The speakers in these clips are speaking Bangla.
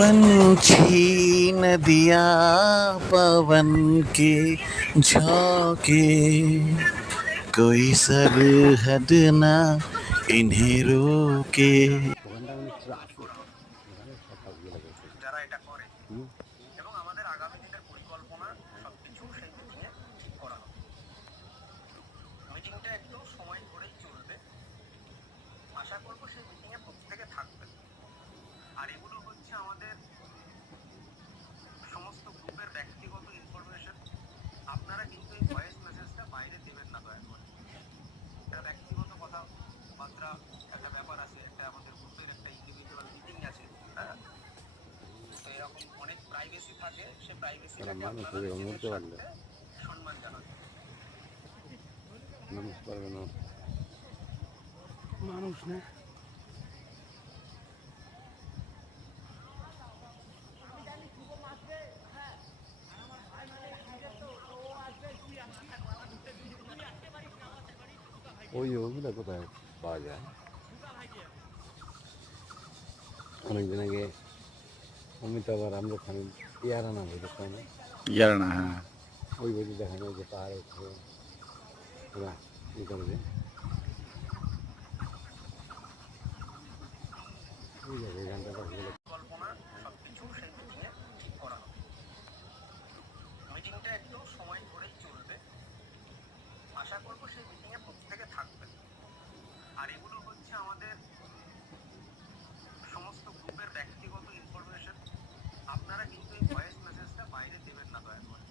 पंछी नदिया पवन के झोंके, कोई सरहद ना इन्हें रोके। যারা এটা করে এবং আমাদের আগামী দিনের পরিকল্পনা সবকিছু সেই মিটিংয়ে ঠিক করা হবে। মিটিংটা একটু সময় ধরেই চলবে। আশা করব সেই মিটিংয়ে প্রত্যেকে থাকবেন। আর এগুলো হচ্ছে আমাদের সমস্ত গ্রুপের ব্যক্তিগত ইনফরমেশন। আপনারা কিন্তু এই ভয়েস মেসেজটা বাইরে দেবেন না দয়া করে। এটা ব্যক্তিগত কথাবার্তা, একটা ব্যাপার আছে, একটা আমাদের গ্রুপের একটা ইন্ডিভিজুয়াল মিটিং আছে। হ্যাঁ, তো এরকম অনেক প্রাইভেসি থাকে, সে প্রাইভেসিটাকে আপনারা নিজেদের স্বার্থে সম্মান জানাবেন। মানুষ না ওগুলো কোথায় পাওয়া যায়? অনেকদিন আগে অমিতাভ আর আমরা খানি ইয়ারা নাম হইতে পারে না, ইয়ার না, হ্যাঁ ওই বই দেখানো যে পাহাড়ে ওরা ই করে যে ওই জায়গায় গানটা পরিকল্পনা সবকিছু সেই মিটিংয়ে ঠিক করা হবে। মিটিংটা একটু সময় ধরেই চলবে। আশা করব সেই মিটিংয়ে প্রত্যেকে থাকবেন। আর এগুলো হচ্ছে আমাদের সমস্ত গ্রুপের ব্যক্তিগত ইনফরমেশন। আপনারা কিন্তু এই ভয়েস মেসেজটা বাইরে দেবেন না দয়া করে।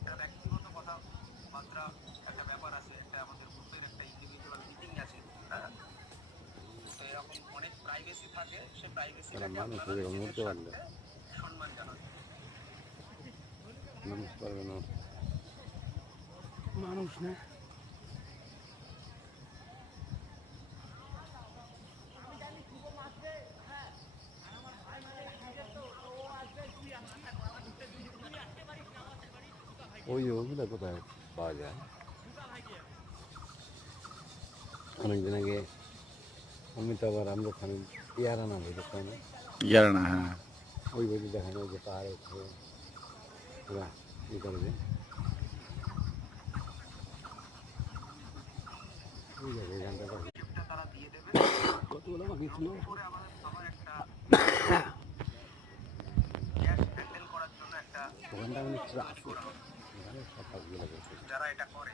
এটা ব্যক্তিগত কথাবার্তা, একটা ব্যাপার আছে, একটা আমাদের গ্রুপের একটা ইন্ডিভিজুয়াল মিটিং আছে। হ্যাঁ, তো এরকম অনেক প্রাইভেসি থাকে, সে প্রাইভেসিটাকে আপনারা নিজেদের স্বার্থে সম্মান জানাবেন। মানুষ পারবে না, মানুষ না ওগুলো কোথায় পাওয়া যায়? অনেকদিন আগে অমিতাভ আর আমরা খানি ইয়ারা নাম হইতে পারে না, ইয়ার না, হ্যাঁ ওই বই দেখানো যে পাহাড়ে ওরা ই করে যে ওই জায়গায় গানটা টিপটা তারা দিয়ে দেবে। কতগুলো আমাকে ছিল পরে আবার একটা গ্যাস হ্যান্ডেল করার জন্য একটা ওখানটা আমি একটু আসবো, সব কাজগুলো করতে যারা এটা করে